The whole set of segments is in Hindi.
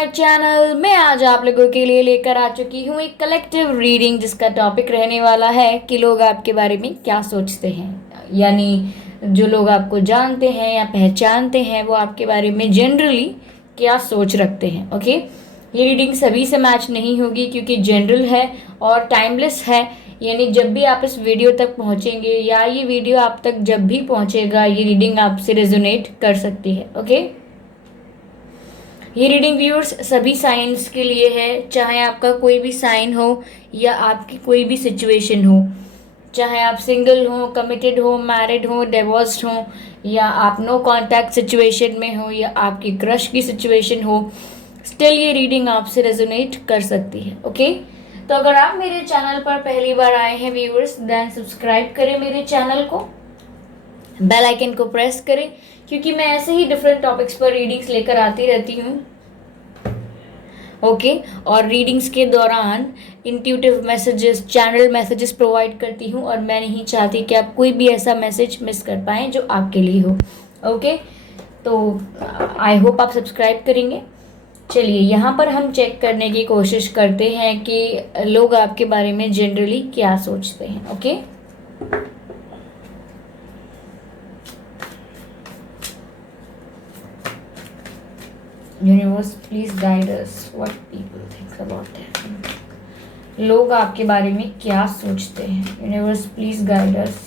My channel. मैं आज आप लोगों के लिए लेकर आ चुकी हूँ एक कलेक्टिव रीडिंग जिसका टॉपिक रहने वाला है कि लोग आपके बारे में क्या सोचते हैं। यानी जो लोग आपको जानते हैं या पहचानते हैं वो आपके बारे में जनरली क्या सोच रखते हैं। ओके, ये रीडिंग सभी से मैच नहीं होगी क्योंकि जनरल है और टाइमलेस है। यानी जब भी आप इस वीडियो तक पहुंचेंगे या ये वीडियो आप तक जब भी पहुंचेगा ये रीडिंग आपसे रेजोनेट कर सकती है। ओके, ये रीडिंग व्यूअर्स सभी साइंस के लिए है, चाहे आपका कोई भी साइन हो या आपकी कोई भी सिचुएशन हो, चाहे आप सिंगल हो, कमिटेड हो, मैरिड हो, डिवोर्स्ड हो, या आप नो कांटेक्ट सिचुएशन में हो या आपकी क्रश की सिचुएशन हो, स्टिल ये रीडिंग आपसे रेजोनेट कर सकती है। ओके, तो अगर आप मेरे चैनल पर पहली बार आए हैं व्यूअर्स, देन सब्सक्राइब करें मेरे चैनल को, बेल आइकन को प्रेस करें क्योंकि मैं ऐसे ही डिफरेंट टॉपिक्स पर रीडिंग्स लेकर आती रहती हूँ। ओके, और रीडिंग्स के दौरान intuitive messages, channel messages provide करती हूँ और मैं नहीं चाहती कि आप कोई भी ऐसा मैसेज मिस कर पाएँ जो आपके लिए हो। ओके, तो आई होप आप सब्सक्राइब करेंगे। चलिए, यहाँ पर हम चेक करने की कोशिश करते हैं कि लोग आपके बारे में जनरली क्या सोचते हैं। Okay, universe please guide us what people think about that. लोग आपके बारे में क्या सोचते हैं। Universe please guide us,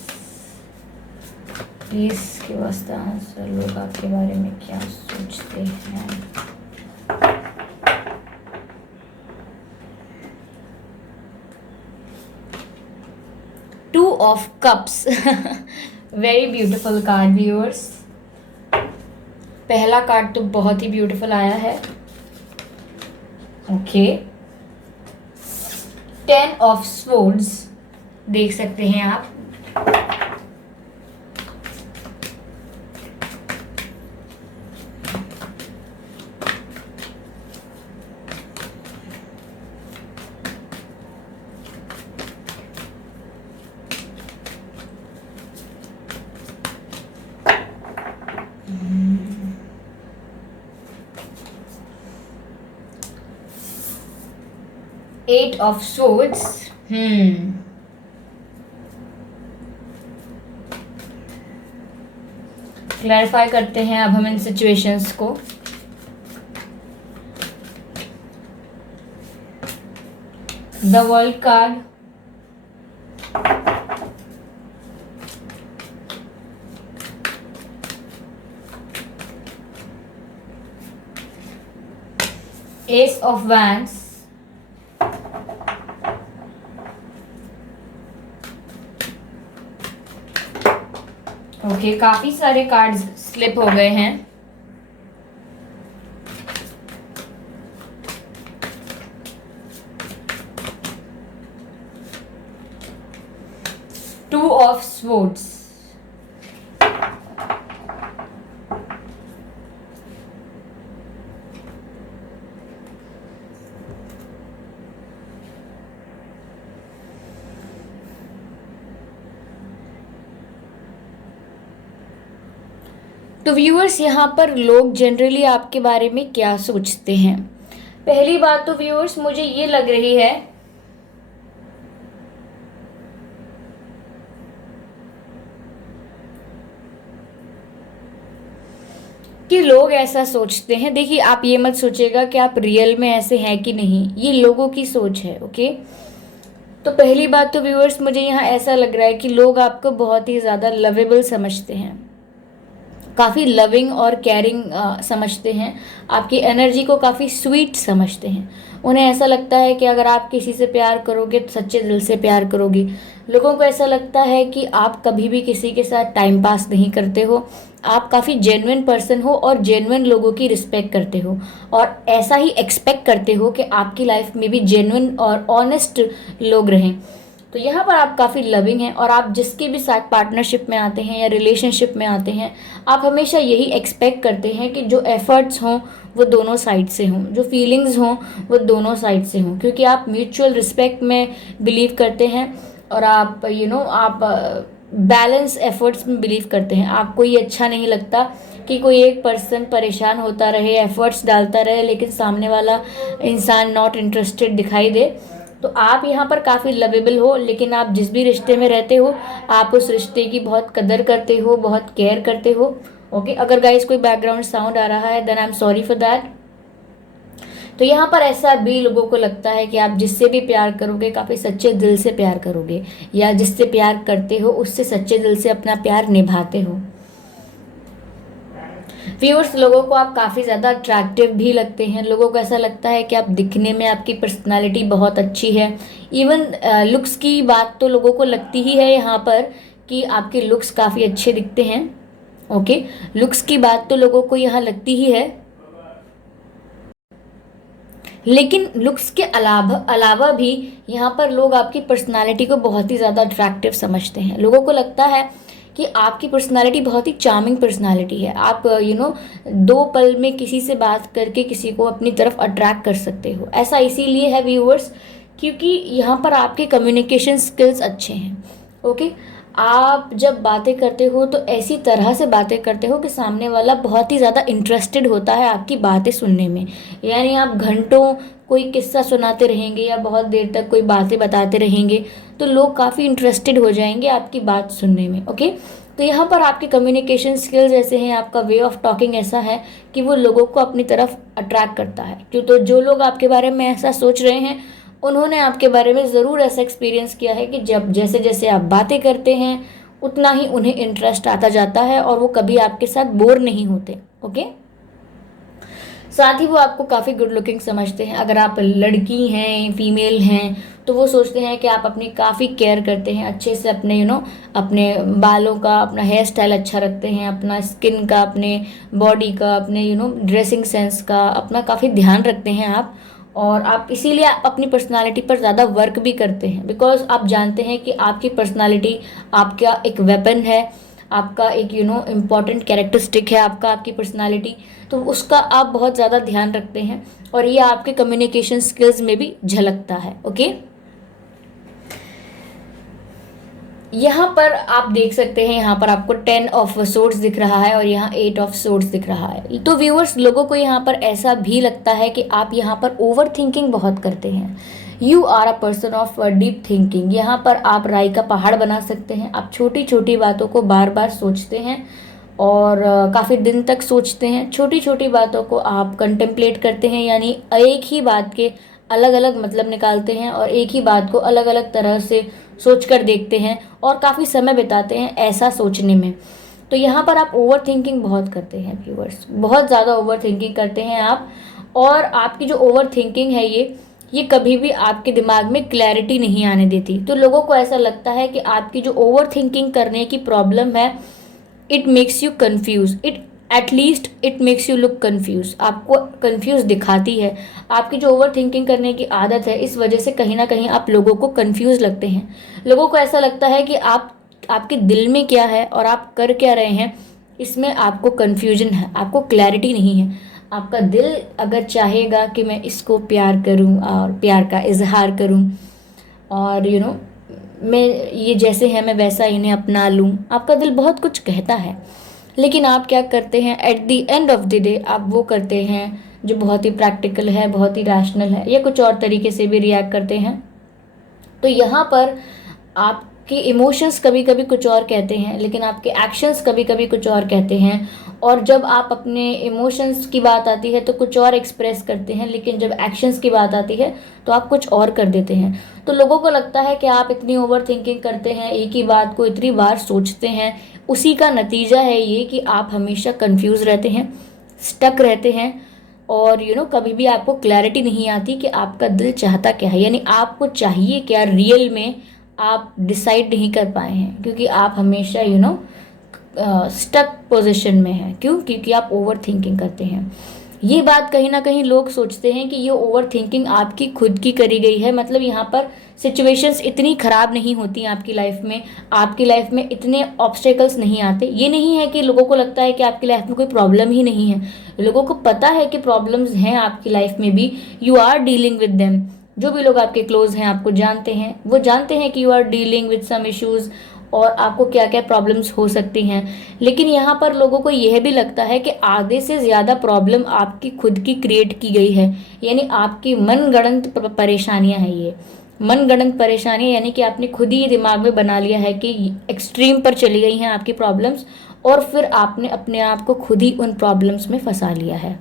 please give us the answer. लोग आपके बारे में क्या सोचते हैं। Two of cups very beautiful card viewers. पहला कार्ड तो बहुत ही ब्यूटीफुल आया है। ओके, 10 ऑफ स्वॉर्ड्स देख सकते हैं आप। Eight of swords. क्लैरिफाई करते हैं अब हम इन सिचुएशंस को। The world card, S of wands, okay, काफी सारे कार्ड्स स्लिप हो गए हैं। टू ऑफ स्वॉर्ड्स, तो व्यूअर्स यहाँ पर लोग जनरली आपके बारे में क्या सोचते हैं। पहली बात तो व्यूअर्स मुझे ये लग रही है कि लोग ऐसा सोचते हैं। देखिए, आप ये मत सोचिएगा कि आप रियल में ऐसे हैं कि नहीं, ये लोगों की सोच है। ओके, तो पहली बात तो व्यूअर्स मुझे यहाँ ऐसा लग रहा है कि लोग आपको बहुत ही ज़्यादा लवेबल समझते हैं, काफ़ी लविंग और केयरिंग समझते हैं, आपकी एनर्जी को काफ़ी स्वीट समझते हैं। उन्हें ऐसा लगता है कि अगर आप किसी से प्यार करोगे तो सच्चे दिल से प्यार करोगे। लोगों को ऐसा लगता है कि आप कभी भी किसी के साथ टाइम पास नहीं करते हो, आप काफ़ी जेन्युइन पर्सन हो और जेन्युइन लोगों की रिस्पेक्ट करते हो और ऐसा ही एक्सपेक्ट करते हो कि आपकी लाइफ में भी जेन्युइन और ऑनेस्ट लोग रहें। तो यहाँ पर आप काफ़ी लविंग हैं और आप जिसके भी साथ पार्टनरशिप में आते हैं या रिलेशनशिप में आते हैं, आप हमेशा यही एक्सपेक्ट करते हैं कि जो एफर्ट्स हों वो दोनों साइड से हों, जो फीलिंग्स हों वो दोनों साइड से हों, क्योंकि आप म्यूचुअल रिस्पेक्ट में बिलीव करते हैं और आप आप बैलेंस एफर्ट्स में बिलीव करते हैं। आपको ये अच्छा नहीं लगता कि कोई एक पर्सन परेशान होता रहे, एफर्ट्स डालता रहे, लेकिन सामने वाला इंसान नॉट इंटरेस्टेड दिखाई दे। तो आप यहाँ पर काफ़ी लवेबल हो, लेकिन आप जिस भी रिश्ते में रहते हो आप उस रिश्ते की बहुत कदर करते हो, बहुत केयर करते हो। ओके, अगर गाइस कोई बैकग्राउंड साउंड आ रहा है then I am sorry for that. तो यहाँ पर ऐसा भी लोगों को लगता है कि आप जिससे भी प्यार करोगे काफ़ी सच्चे दिल से प्यार करोगे, या जिससे प्यार करते हो उससे सच्चे दिल से अपना प्यार निभाते हो। व्यूअर्स, लोगों को आप काफ़ी ज़्यादा अट्रैक्टिव भी लगते हैं। लोगों को ऐसा लगता है कि आप दिखने में आपकी पर्सनालिटी बहुत अच्छी है। इवन लुक्स की बात तो लोगों को लगती ही है यहाँ पर कि आपके लुक्स काफ़ी अच्छे दिखते हैं। ओके, लुक्स की बात तो लोगों को यहाँ लगती ही है, लेकिन लुक्स के अलावा भी यहाँ पर लोग आपकी पर्सनालिटी को बहुत ही ज़्यादा अट्रैक्टिव समझते हैं। लोगों को लगता है कि आपकी पर्सनालिटी बहुत ही चार्मिंग पर्सनालिटी है। आप दो पल में किसी से बात करके किसी को अपनी तरफ अट्रैक्ट कर सकते हो। ऐसा इसीलिए है व्यूअर्स क्योंकि यहाँ पर आपके कम्युनिकेशन स्किल्स अच्छे हैं। ओके, आप जब बातें करते हो तो ऐसी तरह से बातें करते हो कि सामने वाला बहुत ही ज़्यादा इंटरेस्टेड होता है आपकी बातें सुनने में। यानी आप घंटों कोई किस्सा सुनाते रहेंगे या बहुत देर तक कोई बातें बताते रहेंगे तो लोग काफ़ी इंटरेस्टेड हो जाएंगे आपकी बात सुनने में। ओके, तो यहाँ पर आपके कम्युनिकेशन स्किल्स ऐसे हैं, आपका वे ऑफ टॉकिंग ऐसा है कि वो लोगों को अपनी तरफ अट्रैक्ट करता है। क्यों, तो जो लोग आपके बारे में ऐसा सोच रहे हैं उन्होंने आपके बारे में ज़रूर ऐसा एक्सपीरियंस किया है कि जब जैसे जैसे आप बातें करते हैं उतना ही उन्हें इंटरेस्ट आता जाता है और वो कभी आपके साथ बोर नहीं होते। ओके, साथ ही वो आपको काफ़ी गुड लुकिंग समझते हैं। अगर आप लड़की हैं, फीमेल हैं, तो वो सोचते हैं कि आप अपनी काफ़ी केयर करते हैं, अच्छे से अपने अपने बालों का, अपना हेयर स्टाइल अच्छा रखते हैं, अपना स्किन का, अपने बॉडी का, अपने ड्रेसिंग सेंस का अपना काफ़ी ध्यान रखते हैं आप। और आप इसीलिए आप अपनी पर्सनालिटी पर ज़्यादा वर्क भी करते हैं बिकॉज आप जानते हैं कि आपकी पर्सनालिटी आपका एक वेपन है, आपका एक इम्पॉर्टेंट कैरेक्टरिस्टिक है आपका, आपकी पर्सनालिटी। तो उसका आप बहुत ज़्यादा ध्यान रखते हैं और ये आपके कम्युनिकेशन स्किल्स में भी झलकता है। ओके, यहाँ पर आप देख सकते हैं, यहाँ पर आपको 10 ऑफ सोर्ड्स दिख रहा है और यहाँ 8 ऑफ सोर्ड्स दिख रहा है। तो व्यूअर्स, लोगों को यहाँ पर ऐसा भी लगता है कि आप यहाँ पर ओवर थिंकिंग बहुत करते हैं। You are a person of deep thinking. यहाँ पर आप राई का पहाड़ बना सकते हैं। आप छोटी छोटी बातों को बार बार सोचते हैं और काफ़ी दिन तक सोचते हैं। छोटी छोटी बातों को आप कंटेम्पलेट करते हैं, यानी एक ही बात के अलग अलग मतलब निकालते हैं और एक ही बात को अलग अलग तरह से सोच कर देखते हैं और काफ़ी समय बिताते हैं ऐसा सोचने में। तो यहाँ पर आप ओवर थिंकिंग बहुत करते हैं व्यूअर्स, बहुत ज़्यादा ओवर थिंकिंग करते हैं आप। और आपकी जो ओवर थिंकिंग है ये कभी भी आपके दिमाग में क्लैरिटी नहीं आने देती। तो लोगों को ऐसा लगता है कि आपकी जो ओवर थिंकिंग करने की प्रॉब्लम है it makes you confuse, at least it makes you look confuse. आपको कन्फ्यूज दिखाती है। आपकी जो ओवर थिंकिंग करने की आदत है इस वजह से कहीं ना कहीं आप लोगों को कन्फ्यूज लगते हैं। लोगों को ऐसा लगता है कि आपके दिल में क्या है और आप कर क्या रहे हैं इसमें आपको कन्फ्यूजन है, आपको क्लैरिटी नहीं है। आपका दिल अगर चाहेगा कि मैं इसको प्यार करूं और प्यार का इजहार करूं और मैं ये जैसे है मैं वैसा इन्हें अपना लूं, आपका दिल बहुत कुछ कहता है। लेकिन आप क्या करते हैं, at the end of the day आप वो करते हैं जो बहुत ही प्रैक्टिकल है, बहुत ही रैशनल है, या कुछ और तरीके से भी रिएक्ट करते हैं। तो यहाँ पर आपके इमोशंस कभी कभी कुछ और कहते हैं लेकिन आपके एक्शंस कभी कभी कुछ और कहते हैं। और जब आप अपने इमोशंस की बात आती है तो कुछ और एक्सप्रेस करते हैं, लेकिन जब एक्शंस की बात आती है तो आप कुछ और कर देते हैं। तो लोगों को लगता है कि आप इतनी ओवर थिंकिंग करते हैं, एक ही बात को इतनी बार सोचते हैं, उसी का नतीजा है ये कि आप हमेशा कंफ्यूज रहते हैं, स्टक रहते हैं और कभी भी आपको क्लैरिटी नहीं आती कि आपका दिल चाहता क्या है, यानी आपको चाहिए क्या रियल में आप डिसाइड नहीं कर पाए हैं क्योंकि आप हमेशा स्टक पोजीशन में हैं। क्यों? क्योंकि आप ओवर थिंकिंग करते हैं। ये बात कहीं ना कहीं लोग सोचते हैं कि ये ओवर थिंकिंग आपकी खुद की करी गई है, मतलब यहाँ पर सिचुएशंस इतनी ख़राब नहीं होती आपकी लाइफ में इतने ऑब्स्टेकल्स नहीं आते। ये नहीं है कि लोगों को लगता है कि आपकी लाइफ में कोई प्रॉब्लम ही नहीं है, लोगों को पता है कि प्रॉब्लम्स हैं आपकी लाइफ में भी, you are dealing with them. जो भी लोग आपके क्लोज हैं, आपको जानते हैं, वो जानते हैं कि you are dealing with some issues और आपको क्या क्या प्रॉब्लम्स हो सकती हैं। लेकिन यहाँ पर लोगों को यह भी लगता है कि आधे से ज़्यादा प्रॉब्लम आपकी खुद की क्रिएट की गई है, यानी आपकी मनगढ़ंत परेशानियाँ हैं ये। मनगढ़ंत परेशानियाँ यानी कि आपने खुद ही दिमाग में बना लिया है कि एक्सट्रीम पर चली गई हैं आपकी प्रॉब्लम्स, और फिर आपने अपने आप को खुद ही उन प्रॉब्लम्स में फंसा लिया है।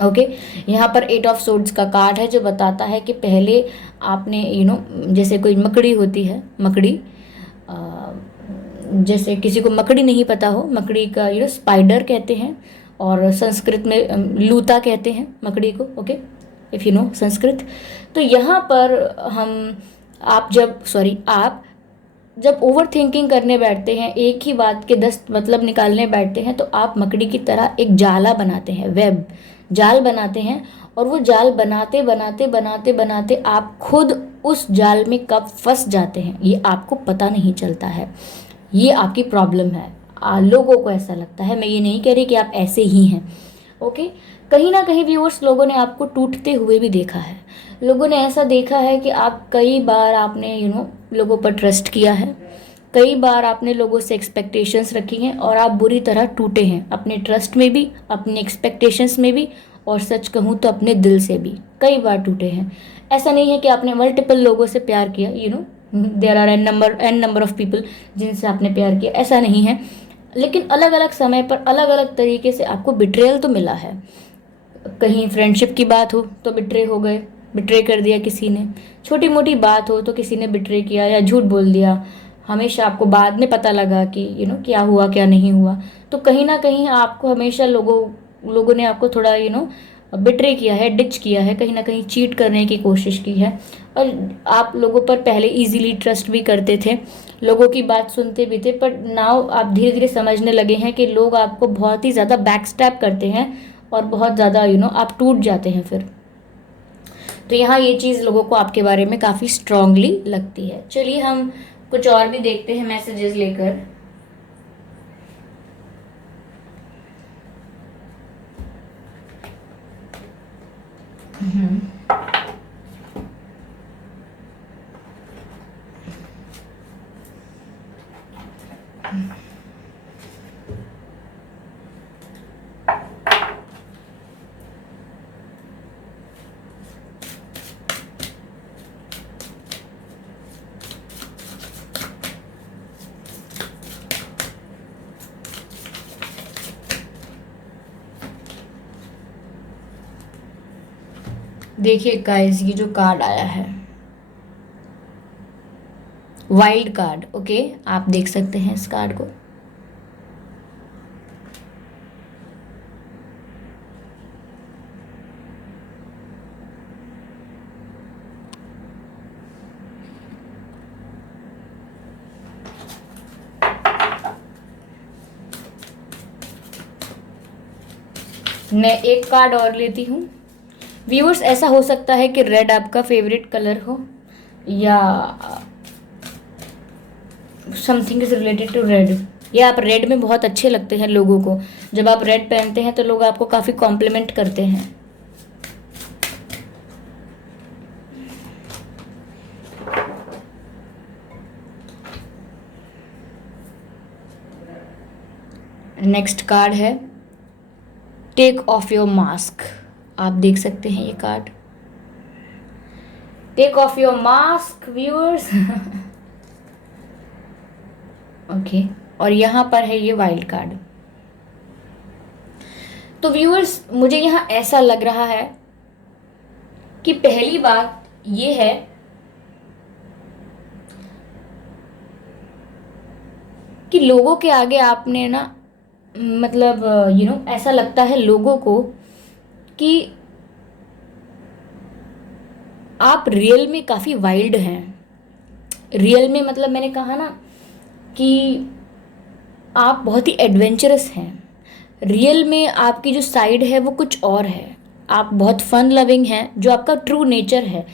ओके, यहाँ पर 8 ऑफ सोर्ड्स का कार्ड है जो बताता है कि पहले आपने जैसे कोई मकड़ी होती है, मकड़ी, जैसे किसी को मकड़ी नहीं पता हो, मकड़ी का स्पाइडर कहते हैं, और संस्कृत में लूता कहते हैं मकड़ी को। Okay, if you know Sanskrit. तो यहाँ पर आप जब ओवर थिंकिंग करने बैठते हैं, एक ही बात के 10 मतलब निकालने बैठते हैं, तो आप मकड़ी की तरह एक जाला बनाते हैं, वेब जाल बनाते हैं, और वो जाल बनाते बनाते बनाते बनाते आप खुद उस जाल में कब फंस जाते हैं ये आपको पता नहीं चलता है। ये आपकी प्रॉब्लम है। लोगों को ऐसा लगता है, मैं ये नहीं कह रही कि आप ऐसे ही हैं। ओके, कहीं ना कहीं व्यूअर्स, लोगों ने आपको टूटते हुए भी देखा है। लोगों ने ऐसा देखा है कि आप कई बार आपने लोगों पर ट्रस्ट किया है, कई बार आपने लोगों से एक्सपेक्टेशंस रखी हैं, और आप बुरी तरह टूटे हैं, अपने ट्रस्ट में भी, अपने एक्सपेक्टेशंस में भी, और सच कहूँ तो अपने दिल से भी कई बार टूटे हैं। ऐसा नहीं है कि आपने मल्टीपल लोगों से प्यार किया, there are an number of people जिनसे आपने प्यार किया, ऐसा नहीं है। लेकिन अलग अलग समय पर अलग अलग तरीके से आपको बिट्रेयल तो मिला है। कहीं फ्रेंडशिप की बात हो तो बिट्रे हो गए, बिट्रे कर दिया किसी ने। छोटी मोटी बात हो तो किसी ने बिट्रे किया या झूठ बोल दिया, हमेशा आपको बाद में पता लगा कि क्या हुआ क्या नहीं हुआ। तो कहीं ना कहीं आपको हमेशा लोगों ने आपको थोड़ा बिट्रे किया है, डिच किया है, कहीं ना कहीं चीट करने की कोशिश की है। और आप लोगों पर पहले इजीली ट्रस्ट भी करते थे, लोगों की बात सुनते भी थे, पर नाउ आप धीरे धीरे समझने लगे हैं कि लोग आपको बहुत ही ज़्यादा बैक स्टैप करते हैं, और बहुत ज़्यादा आप टूट जाते हैं फिर। तो यहाँ ये चीज़ लोगों को आपके बारे में काफ़ी स्ट्रांगली लगती है। चलिए हम कुछ और भी देखते हैं मैसेजेस लेकर। देखिए गाइस, ये जो कार्ड आया है, वाइल्ड कार्ड। ओके, आप देख सकते हैं इस कार्ड को। मैं एक कार्ड और लेती हूँ। व्यूअर्स, ऐसा हो सकता है कि रेड आपका फेवरेट कलर हो, या something is related to red, या आप रेड में बहुत अच्छे लगते हैं लोगों को। जब आप रेड पहनते हैं तो लोग आपको काफ़ी कॉम्प्लीमेंट करते हैं। नेक्स्ट कार्ड है टेक ऑफ योर मास्क। आप देख सकते हैं ये card, take off your mask viewers. Okay, और यहाँ पर है ये वाइल्ड कार्ड। तो व्यूअर्स, मुझे यहाँ ऐसा लग रहा है कि पहली बात ये है कि लोगों के आगे आपने ना, मतलब ऐसा लगता है लोगों को कि आप रियल में काफ़ी वाइल्ड हैं। रियल में मतलब मैंने कहा ना कि आप बहुत ही एडवेंचरस हैं। रियल में आपकी जो साइड है वो कुछ और है। आप बहुत फन लविंग हैं, जो आपका ट्रू नेचर है।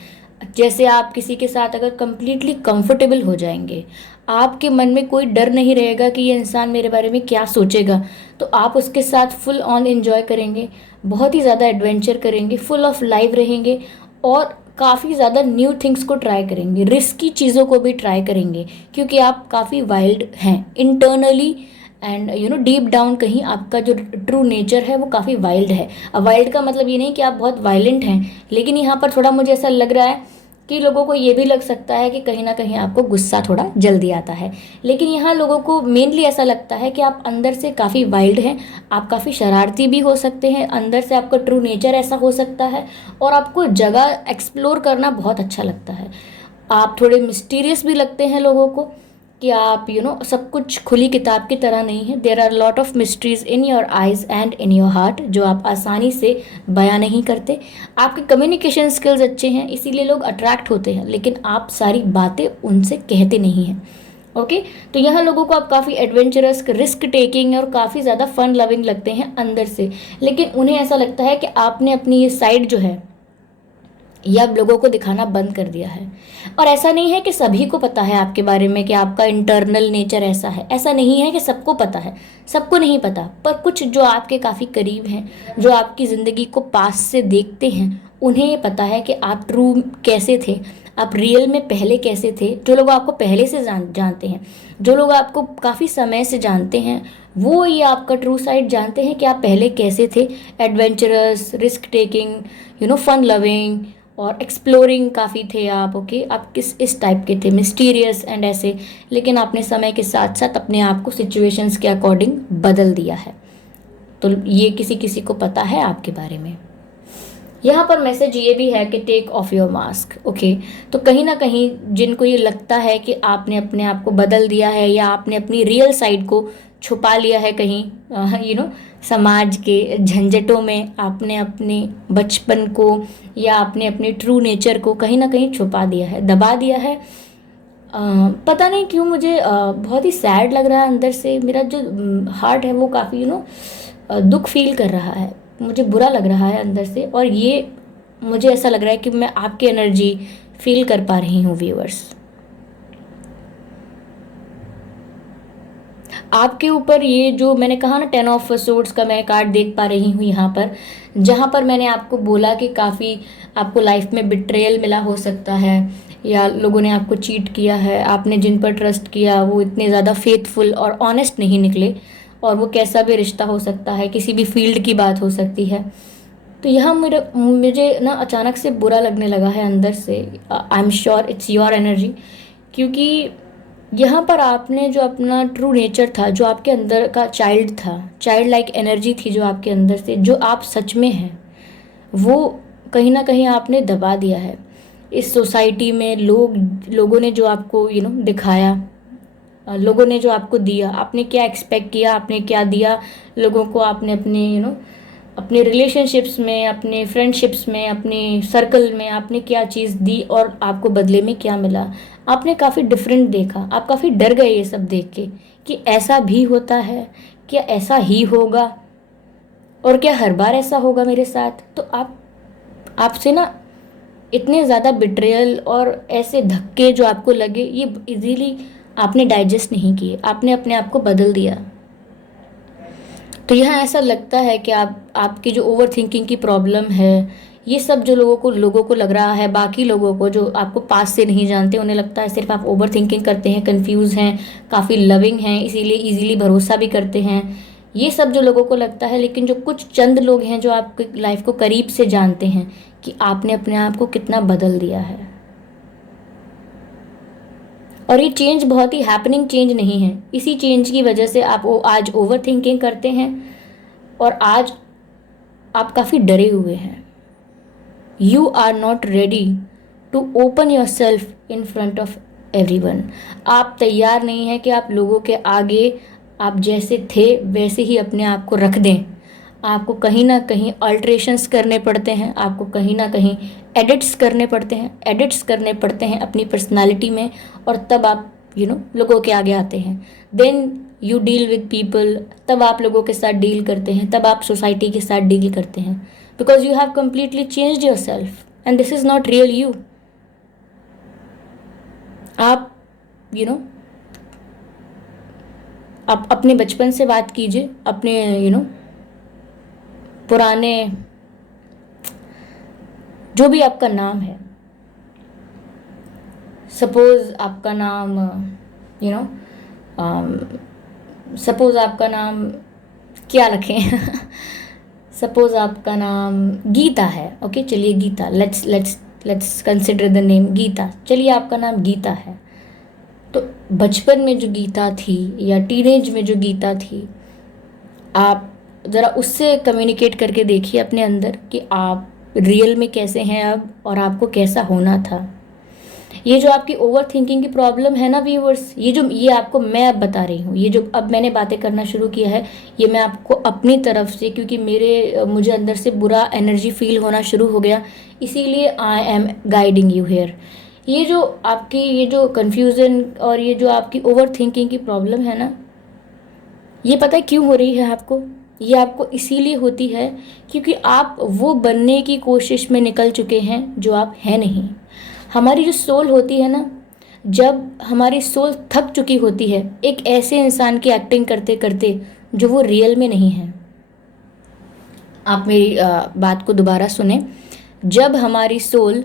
जैसे आप किसी के साथ अगर कंप्लीटली कंफर्टेबल हो जाएंगे, आपके मन में कोई डर नहीं रहेगा कि ये इंसान मेरे बारे में क्या सोचेगा, तो आप उसके साथ फुल ऑन एंजॉय करेंगे, बहुत ही ज़्यादा एडवेंचर करेंगे, फुल ऑफ लाइफ रहेंगे, और काफ़ी ज़्यादा न्यू थिंग्स को ट्राई करेंगे, रिस्की चीज़ों को भी ट्राई करेंगे, क्योंकि आप काफ़ी वाइल्ड हैं इंटरनली एंड डीप डाउन कहीं आपका जो ट्रू नेचर है वो काफ़ी वाइल्ड है। अब वाइल्ड का मतलब ये नहीं कि आप बहुत वायलेंट हैं, लेकिन यहाँ पर थोड़ा मुझे ऐसा लग रहा है कि लोगों को ये भी लग सकता है कि कहीं ना कहीं आपको गुस्सा थोड़ा जल्दी आता है, लेकिन यहाँ लोगों को मेनली ऐसा लगता है कि आप अंदर से काफ़ी वाइल्ड हैं, आप काफ़ी शरारती भी हो सकते हैं, अंदर से आपका ट्रू नेचर ऐसा हो सकता है, और आपको जगह एक्सप्लोर करना बहुत अच्छा लगता है। आप थोड़े मिस्टीरियस भी लगते हैं लोगों को, कि आप सब कुछ खुली किताब की तरह नहीं है। There are lot of mysteries in your eyes and in your heart, जो आप आसानी से बयां नहीं करते। आपके कम्युनिकेशन स्किल्स अच्छे हैं, इसीलिए लोग अट्रैक्ट होते हैं, लेकिन आप सारी बातें उनसे कहते नहीं हैं। ओके, तो यहाँ लोगों को आप काफ़ी एडवेंचरस, रिस्क टेकिंग और काफ़ी ज़्यादा फन लविंग लगते हैं अंदर से, लेकिन उन्हें ऐसा लगता है कि आपने अपनी ये साइड जो है ये अब लोगों को दिखाना बंद कर दिया है। और ऐसा नहीं है कि सभी को पता है आपके बारे में कि आपका इंटरनल नेचर ऐसा है, ऐसा नहीं है कि सबको पता है, सबको नहीं पता, पर कुछ जो आपके काफ़ी करीब हैं, जो आपकी ज़िंदगी को पास से देखते हैं, उन्हें ये पता है कि आप ट्रू कैसे थे, आप रियल में पहले कैसे थे। जो लोग आपको पहले से जानते हैं, जो लोग आपको काफ़ी समय से जानते हैं, वो ये आपका ट्रू साइड जानते हैं कि आप पहले कैसे थे। Adventurous, risk taking, fun loving और एक्सप्लोरिंग काफ़ी थे आप। ओके, आप इस टाइप के थे, मिस्टीरियस एंड ऐसे, लेकिन आपने समय के साथ साथ अपने आप को सिचुएशंस के अकॉर्डिंग बदल दिया है। तो ये किसी किसी को पता है आपके बारे में। यहाँ पर मैसेज ये भी है कि take off your mask. Okay, तो कहीं ना कहीं जिनको ये लगता है कि आपने अपने आप को बदल दिया है, या आपने अपनी रियल साइड को छुपा लिया है कहीं समाज के झंझटों में, आपने अपने बचपन को या आपने अपने ट्रू नेचर को कहीं ना कहीं छुपा दिया है, दबा दिया है। पता नहीं क्यों मुझे बहुत ही सैड लग रहा है अंदर से। मेरा जो हार्ट है वो काफ़ी दुख फील कर रहा है, मुझे बुरा लग रहा है अंदर से, और ये मुझे ऐसा लग रहा है कि मैं आपकी एनर्जी फील कर पा रही हूँ व्यूअर्स। आपके ऊपर ये जो मैंने कहा ना 10 ऑफ सोर्ड्स का मैं कार्ड देख पा रही हूँ यहाँ पर, जहाँ पर मैंने आपको बोला कि काफ़ी आपको लाइफ में बिट्रेयल मिला हो सकता है, या लोगों ने आपको चीट किया है, आपने जिन पर ट्रस्ट किया वो इतने ज़्यादा फेथफुल और ऑनेस्ट नहीं निकले, और वो कैसा भी रिश्ता हो सकता है, किसी भी फील्ड की बात हो सकती है। तो यहाँ मुझे ना अचानक से बुरा लगने लगा है अंदर से। I am sure it's your energy, क्योंकि यहाँ पर आपने जो अपना ट्रू नेचर था, जो आपके अंदर का चाइल्ड था, चाइल्ड लाइक एनर्जी थी जो आपके अंदर से, जो आप सच में हैं, वो कहीं ना कहीं आपने दबा दिया है। इस सोसाइटी में लोगों ने जो आपको दिखाया, लोगों ने जो आपको दिया, आपने क्या एक्सपेक्ट किया, आपने क्या दिया लोगों को, आपने अपने अपने रिलेशनशिप्स में, अपने फ्रेंडशिप्स में, अपने सर्कल में आपने क्या चीज़ दी, और आपको बदले में क्या मिला। आपने काफ़ी डिफरेंट देखा, आप काफ़ी डर गए ये सब देख के कि ऐसा भी होता है, क्या ऐसा ही होगा, और क्या हर बार ऐसा होगा मेरे साथ। तो आपसे ना इतने ज़्यादा बिट्रेयल और ऐसे धक्के जो आपको लगे, ये इजीली आपने डाइजेस्ट नहीं किए, आपने अपने आप को बदल दिया। तो यहाँ ऐसा लगता है कि आपकी जो ओवर थिंकिंग की प्रॉब्लम है, ये सब जो लोगों को लग रहा है, बाकी लोगों को जो आपको पास से नहीं जानते, उन्हें लगता है सिर्फ आप ओवर थिंकिंग करते हैं, कंफ्यूज हैं, काफ़ी लविंग हैं, इसीलिए इजीली भरोसा भी करते हैं। ये सब जो लोगों को लगता है, लेकिन जो कुछ चंद लोग हैं जो आपकी लाइफ को करीब से जानते हैं कि आपने अपने आप को कितना बदल दिया है। और ये चेंज बहुत ही हैपनिंग चेंज नहीं है, इसी चेंज की वजह से आप आज ओवर थिंकिंग करते हैं, और आज आप काफ़ी डरे हुए हैं। You are not ready to open yourself in front of everyone. आप तैयार नहीं हैं कि आप लोगों के आगे आप जैसे थे वैसे ही अपने आप को रख दें। आपको कहीं ना कहीं अल्ट्रेशंस करने पड़ते हैं, आपको कहीं ना कहीं एडिट्स करने पड़ते हैं अपनी पर्सनालिटी में, और तब आप लोगों के आगे आते हैं। Then you deal with people, तब आप लोगों के साथ डील करते हैं, तब आप सोसाइटी के साथ डील करते हैं, because you have completely changed your self and this is not real you. आप आप अपने बचपन से बात कीजिए, अपने पुराने जो भी आपका नाम है, सपोज आपका नाम यू नो सपोज आपका नाम क्या रखें सपोज आपका नाम गीता है। ओके, चलिए Geeta, let's consider the name Geeta. चलिए आपका नाम गीता है। तो बचपन में जो गीता थी या टीनेज में जो गीता थी, आप ज़रा उससे कम्युनिकेट करके देखिए अपने अंदर कि आप रियल में कैसे हैं अब और आपको कैसा होना था। ये जो आपकी ओवर थिंकिंग की प्रॉब्लम है ना व्यूअर्स, ये आपको मैं अब बता रही हूँ, ये जो अब मैंने बातें करना शुरू किया है, ये मैं आपको अपनी तरफ से, क्योंकि मुझे अंदर से बुरा एनर्जी फील होना शुरू हो गया, इसीलिए I am guiding you here. ये जो कन्फ्यूज़न और ये जो आपकी ओवर थिंकिंग की प्रॉब्लम है ना, ये पता है क्यों हो रही है आपको? ये आपको इसीलिए होती है क्योंकि आप वो बनने की कोशिश में निकल चुके हैं जो आप हैं नहीं। हमारी जो सोल होती है ना, जब हमारी सोल थक चुकी होती है एक ऐसे इंसान की एक्टिंग करते करते जो वो रियल में नहीं है। आप मेरी बात को दोबारा सुने। जब हमारी सोल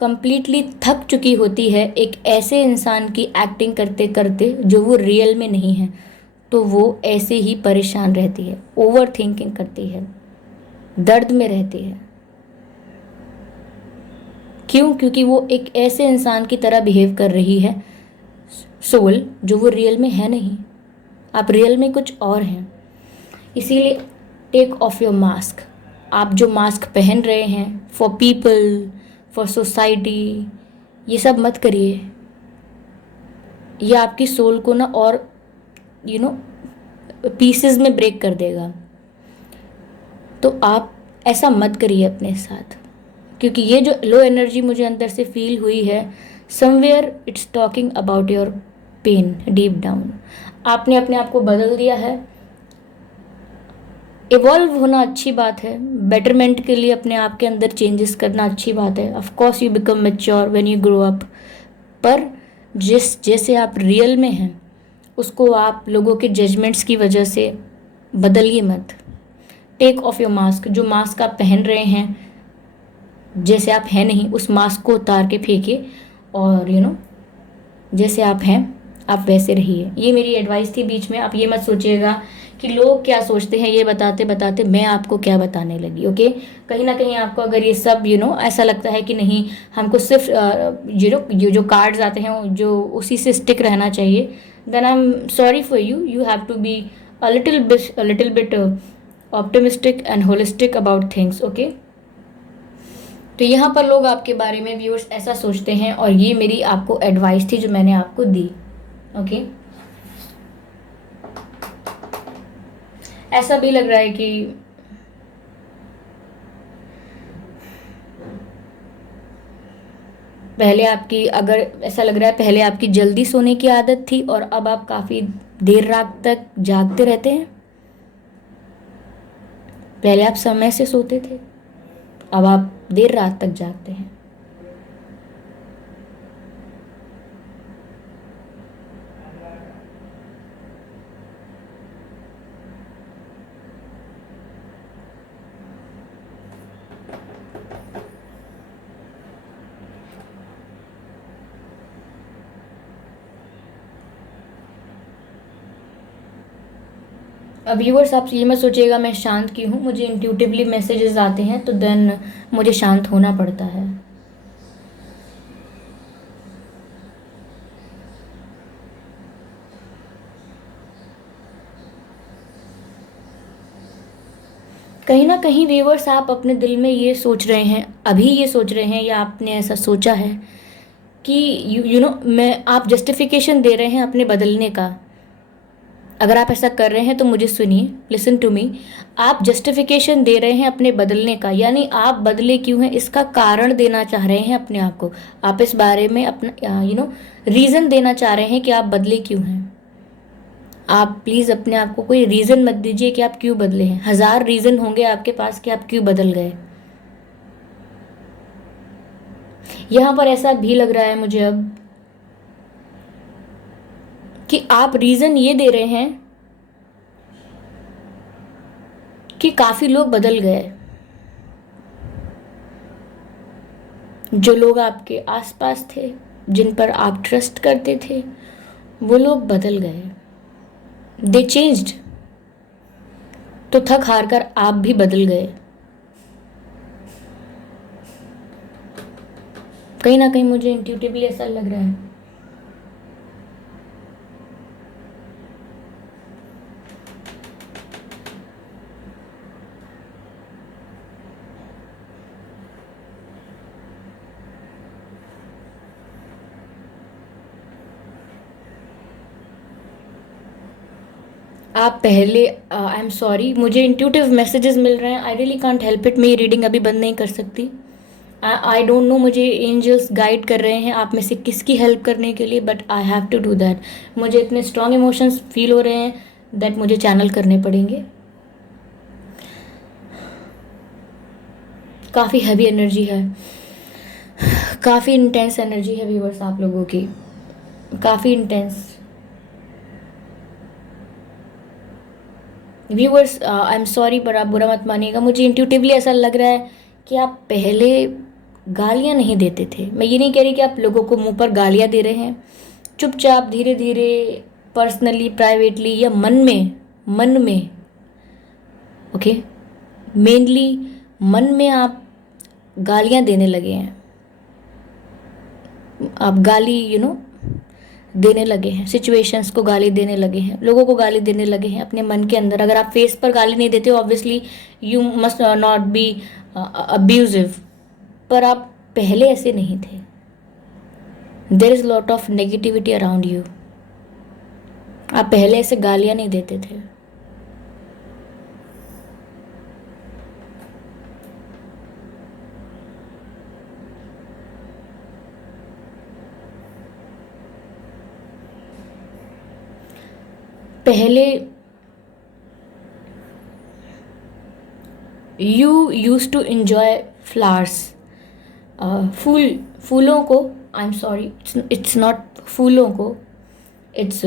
कंप्लीटली थक चुकी होती है एक ऐसे इंसान की एक्टिंग करते करते जो वो रियल में नहीं है, तो वो ऐसे ही परेशान रहती है, ओवर थिंकिंग करती है, दर्द में रहती है। क्यों? क्योंकि वो एक ऐसे इंसान की तरह बिहेव कर रही है सोल, जो वो रियल में है नहीं। आप रियल में कुछ और हैं। इसीलिए टेक ऑफ योर मास्क। आप जो मास्क पहन रहे हैं फॉर पीपल, फॉर सोसाइटी, ये सब मत करिए। ये आपकी सोल को ना और पीसेस में ब्रेक कर देगा। तो आप ऐसा मत करिए अपने साथ, क्योंकि ये जो लो एनर्जी मुझे अंदर से फील हुई है, somewhere it's talking about your pain deep down. आपने अपने आप को बदल दिया है। इवॉल्व होना अच्छी बात है, बेटरमेंट के लिए अपने आप के अंदर चेंजेस करना अच्छी बात है। Of course you become mature when you grow up. पर जैसे आप रियल में हैं उसको आप लोगों के जजमेंट्स की वजह से बदलिए मत। Take off your mask. जो मास्क आप पहन रहे हैं, जैसे आप हैं नहीं, उस मास्क को उतार के फेंकिए और जैसे आप हैं आप वैसे रहिए। ये मेरी एडवाइस थी बीच में। आप ये मत सोचिएगा कि लोग क्या सोचते हैं, ये बताते बताते मैं आपको क्या बताने लगी। ओके, कहीं ना कहीं आपको अगर ये सब ऐसा लगता है कि नहीं, हमको सिर्फ जो कार्ड्स आते हैं जो उसी से स्टिक रहना चाहिए, then I am sorry for you. You have to be a little bit optimistic and holistic about things. Okay, तो यहाँ पर लोग आपके बारे में व्यूअर्स ऐसा सोचते हैं और ये मेरी आपको एडवाइस थी जो मैंने आपको दी। ओके, ऐसा भी लग रहा है कि पहले आपकी, अगर ऐसा लग रहा है पहले आपकी जल्दी सोने की आदत थी और अब आप काफ़ी देर रात तक जागते रहते हैं। पहले आप समय से सोते थे, अब आप देर रात तक जागते हैं। अब व्यूअर्स आप ये मत सोचिएगा मैं शांत क्यों हूँ, मुझे इंट्यूटिवली मैसेजेस आते हैं तो देन मुझे शांत होना पड़ता है। कहीं ना कहीं व्यूअर्स आप अपने दिल में ये सोच रहे हैं, अभी ये सोच रहे हैं या आपने ऐसा सोचा है कि मैं, आप जस्टिफिकेशन दे रहे हैं अपने बदलने का। अगर आप ऐसा कर रहे हैं तो मुझे सुनिए, लिसन टू मी। आप जस्टिफिकेशन दे रहे हैं अपने बदलने का, यानी आप बदले क्यों हैं इसका कारण देना चाह रहे हैं अपने आप को। आप इस बारे में अपना रीज़न देना चाह रहे हैं कि आप बदले क्यों हैं। आप प्लीज़ अपने आप को कोई रीज़न मत दीजिए कि आप क्यों बदले हैं। 1000 रीज़न होंगे आपके पास कि आप क्यों बदल गए। यहाँ पर ऐसा भी लग रहा है मुझे अब कि आप रीज़न ये दे रहे हैं कि काफ़ी लोग बदल गए। जो लोग आपके आसपास थे, जिन पर आप ट्रस्ट करते थे, वो लोग बदल गए, दे चेंज्ड। तो थक हार कर आप भी बदल गए। कहीं ना कहीं मुझे इंट्यूटिवली ऐसा लग रहा है। आप पहले, आई एम सॉरी, मुझे इंट्यूटिव मैसेजेस मिल रहे हैं। I really can't help it. मैं ये रीडिंग अभी बंद नहीं कर सकती। आई डोंट नो, मुझे एंजल्स गाइड कर रहे हैं आप में से किसकी हेल्प करने के लिए, but I have to do that. मुझे इतने स्ट्रॉन्ग इमोशंस फील हो रहे हैं दैट मुझे चैनल करने पड़ेंगे। काफ़ी हैवी एनर्जी है, काफ़ी इंटेंस एनर्जी है व्यूअर्स आप लोगों की, काफ़ी intense. Viewers I am sorry, पर आप बुरा मत मानिएगा। मुझे इंट्यूटिवली ऐसा लग रहा है कि आप पहले गालियाँ नहीं देते थे। मैं ये नहीं कह रही कि आप लोगों को मुंह पर गालियाँ दे रहे हैं। चुपचाप धीरे धीरे, पर्सनली, प्राइवेटली, या मन में, ओके, मेनली मन में आप गालियाँ देने लगे हैं। आप गाली देने लगे हैं, सिचुएशंस को गाली देने लगे हैं, लोगों को गाली देने लगे हैं अपने मन के अंदर। अगर आप फेस पर गाली नहीं देते हो, obviously you must not be abusive, पर आप पहले ऐसे नहीं थे। There is lot of negativity around you. आप पहले ऐसे गालियां नहीं देते थे। पहले you use to enjoy flowers, फूलों को, I am sorry, it's not फूलों को, इट्स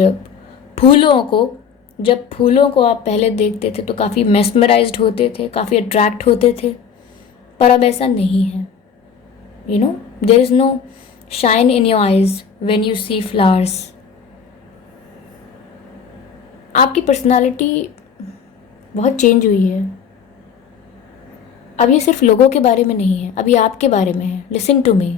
फूलों को। जब फूलों को आप पहले देखते थे तो काफ़ी मेस्मराइज्ड होते थे, काफ़ी अट्रैक्ट होते थे, पर अब ऐसा नहीं है। There is no shine in your eyes when you see flowers. आपकी पर्सनालिटी बहुत चेंज हुई है। अब ये सिर्फ लोगों के बारे में नहीं है, अभी आपके बारे में है। Listen to me.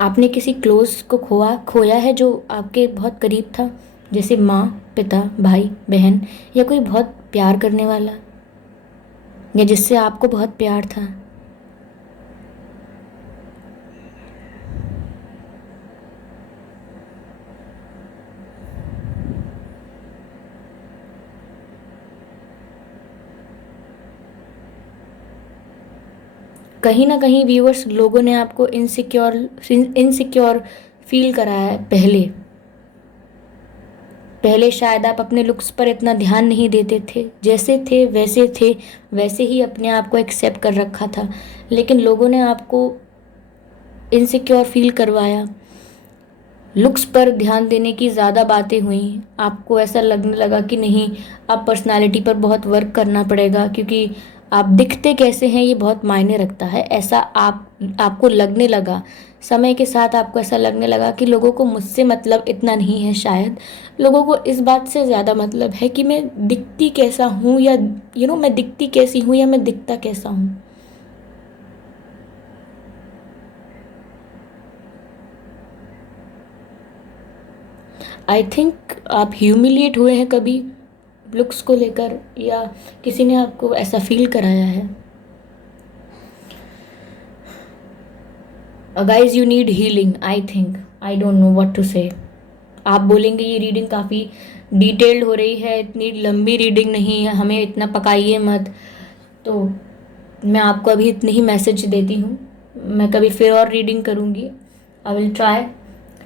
आपने किसी क्लोज को खोया है जो आपके बहुत करीब था, जैसे माँ, पिता, भाई, बहन, या कोई बहुत प्यार करने वाला, या जिससे आपको बहुत प्यार था। कहीं ना कहीं व्यूअर्स, लोगों ने आपको इनसिक्योर फील कराया है। पहले शायद आप अपने लुक्स पर इतना ध्यान नहीं देते थे, जैसे थे वैसे ही अपने आप को एक्सेप्ट कर रखा था, लेकिन लोगों ने आपको इनसिक्योर फील करवाया। लुक्स पर ध्यान देने की ज़्यादा बातें हुई, आपको ऐसा लगने लगा कि नहीं, अब पर्सनालिटी पर बहुत वर्क करना पड़ेगा, क्योंकि आप दिखते कैसे हैं ये बहुत मायने रखता है। ऐसा आपको लगने लगा। समय के साथ आपको ऐसा लगने लगा कि लोगों को मुझसे मतलब इतना नहीं है, शायद लोगों को इस बात से ज़्यादा मतलब है कि मैं दिखती कैसा हूँ, या मैं दिखती कैसी हूँ, या मैं दिखता कैसा हूँ। आई थिंक आप ह्यूमिलिएट हुए हैं कभी लुक्स को लेकर, या किसी ने आपको ऐसा फील कराया है। Guys, you need healing. I think, I don't know what to say. आप बोलेंगे ये रीडिंग काफ़ी डिटेल्ड हो रही है, इतनी लंबी रीडिंग नहीं है, हमें इतना पकाइए मत। तो मैं आपको अभी इतने ही मैसेज देती हूँ। मैं कभी फिर और रीडिंग करूँगी। I will try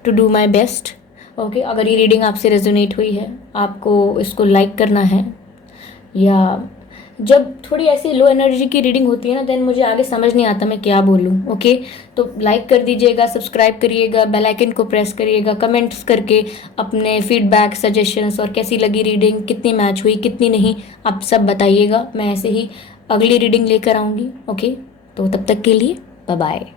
to do my best. Okay, अगर ये रीडिंग आपसे रेजोनेट हुई है, आपको इसको लाइक करना है, या जब थोड़ी ऐसी लो एनर्जी की रीडिंग होती है ना, देन मुझे आगे समझ नहीं आता मैं क्या बोलूँ। ओके, तो लाइक कर दीजिएगा, सब्सक्राइब करिएगा, बेल आइकन को प्रेस करिएगा, कमेंट्स करके अपने फीडबैक, सजेशंस और कैसी लगी रीडिंग, कितनी मैच हुई, कितनी नहीं, आप सब बताइएगा। मैं ऐसे ही अगली रीडिंग लेकर आऊँगी। ओके, तो तब तक के लिए बाय बाय।